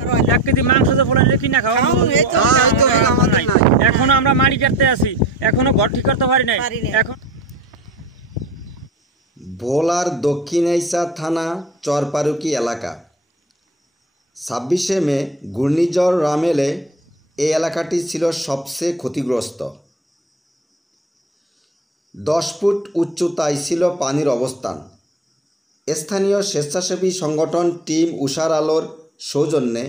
1 KG মাংস যে ফলাইলে কিনা খাওয়া এখনো আমরা মাড়ি কাটতে আছি, এখনো ঘর ঠিক করতে পারি নাই। এখন ভোলার দক্ষিণাইচা থানা চরপারুকি এলাকা 26শে মে ঘূর্ণিঝড় রামেলে এই এলাকাটি ছিল সবচেয়ে ক্ষতিগ্রস্ত। 10 ফুট উচ্চতায় ছিল পানির অবস্থান। স্থানীয় স্বেচ্ছাসেবী সংগঠন টিম উষার আলোর সৌজন্যে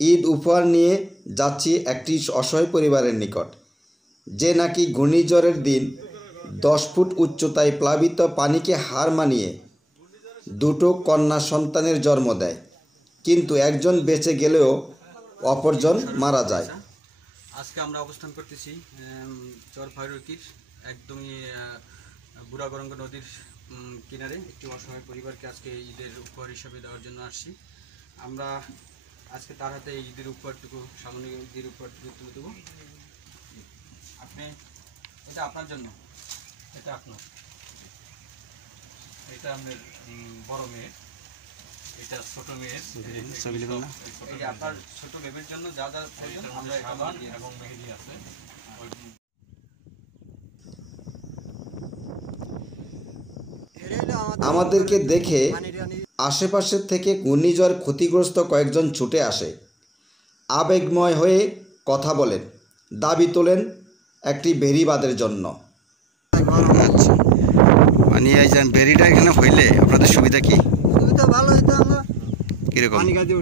ঈদ উপহার নিয়ে যাচ্ছি একটি অসহায় পরিবারের নিকট, যে নাকি ঘূর্ণিঝড়ের দিন 10 ফুট উচ্চতায় প্লাবিত পানিকে হার মানিয়ে দুটো কন্যা সন্তানের জন্ম দেয়, কিন্তু একজন বেঁচে গেলেও অপরজন মারা যায়। আজকে আমরা অবস্থান করতেছি চরপারুকির একদমই বুড়াগরঙ্গ নদীর কিনারে একটি অসহায় পরিবারকে আজকে ঈদের উপহার হিসাবে দেওয়ার জন্য আসছি। আমরা আজকে তার হাতে ঈদের উপহারটুকু, সামনে ঈদের উপহারটুকু তুলে দেবো। আপনি এটা আপনার জন্য, এটা আপনার, এটা আপনার বড় মেয়ের, এটা ছোট মেয়ের, আপনার ছোট বেবির জন্য যা যা আমরা এবং মেহেদি আছে। আমাদেরকে দেখে আশেপাশের থেকে ঘূর্ণিঝড় ক্ষতিগ্রস্ত কয়েকজন ছুটে আসে, আবেগময় হয়ে কথা বলেন, দাবি তোলেন একটি বেড়িবাঁধের জন্য। আচ্ছা, মানে এই যে বেড়িটা এখানে হইলে আপনাদের সুবিধা কি? সুবিধা ভালো হইতো। আমরা কিরকম পানি গাছে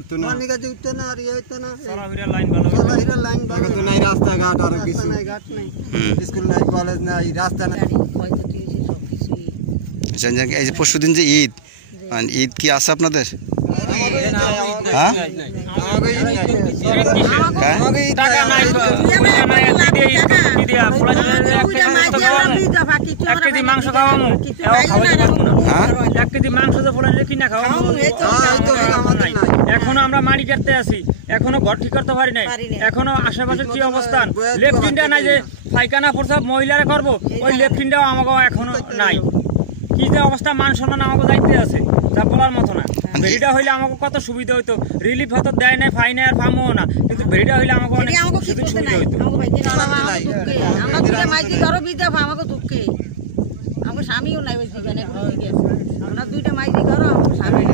উঠতো না আর ইয়ে হইতো না, চলাফেরা লাইন ভালো তো নাই, রাস্তাঘাট আর কিছু নাই, ঘাট নাই, স্কুল নাই, কলেজ নাই, রাস্তা নাই। এই যে পরশুদিন যে ঈদ, মানে ঈদ কি আছে আপনাদের? হ্যাঁ, এক কেজি মাংস খাওয়ামু, 1 কেজি মাংস যে ফলাইলে কিনা খাওয়া এখনো আমরা মাড়ি কাটতে আছি, এখনো ঘর ঠিক করতে পারি নাই। এখনো আশেপাশে কি অবস্থান, লেফটিনটা নাই যে পায়খানা প্রসাব মহিলারা করবো, ওই লেফটিনটাও আমাকে এখনো নাই। কি যে অবস্থা, মান সম্মান আমাকে দায়িত্বে আছে, যা বলার মতো না। বেড়িটা হইলে আমাকে কত সুবিধা হইতো, রিলিফ হয়তো দেয় নাই, ফাইনে আর ফামও না, কিন্তু বেড়িটা হইলে আমাকে অনেক সুবিধা হইতো। স্বামীও নাই, আমরা 2টা মাইজি করো, স্বামী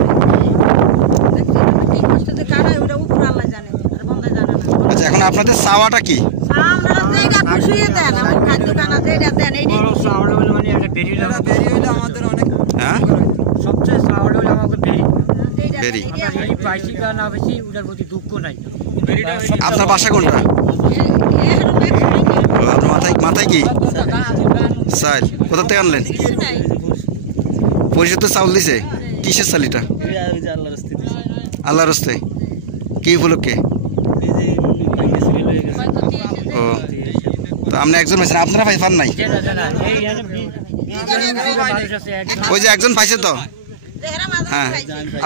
কাটাই ওটা উপর আল্লাহ জানে, আর বন্ধা জানে না। আচ্ছা, এখন আপনাদের চাওয়াটা কি? সবচেয়ে চাওয়াটা হলো আমাকে বেরি। পাইছি বা না পাইছি ওটার প্রতি দুঃখ নাই। আপনার বাসা কোনটা? আপনার মাথায় কি চাল? কোথা থেকে আনলেন? পরিষদ তো চাউল দিছে, কিসের চাল এটা? আল্লাহর রাস্তায়। কি উপলক্ষে? ও, তো আপনি একজন পাইছেন, আপনারা পান নাই? ওই যে একজন পাইছে তো। হ্যাঁ,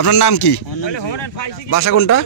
আপনার নাম কি? বাসা কোনটা?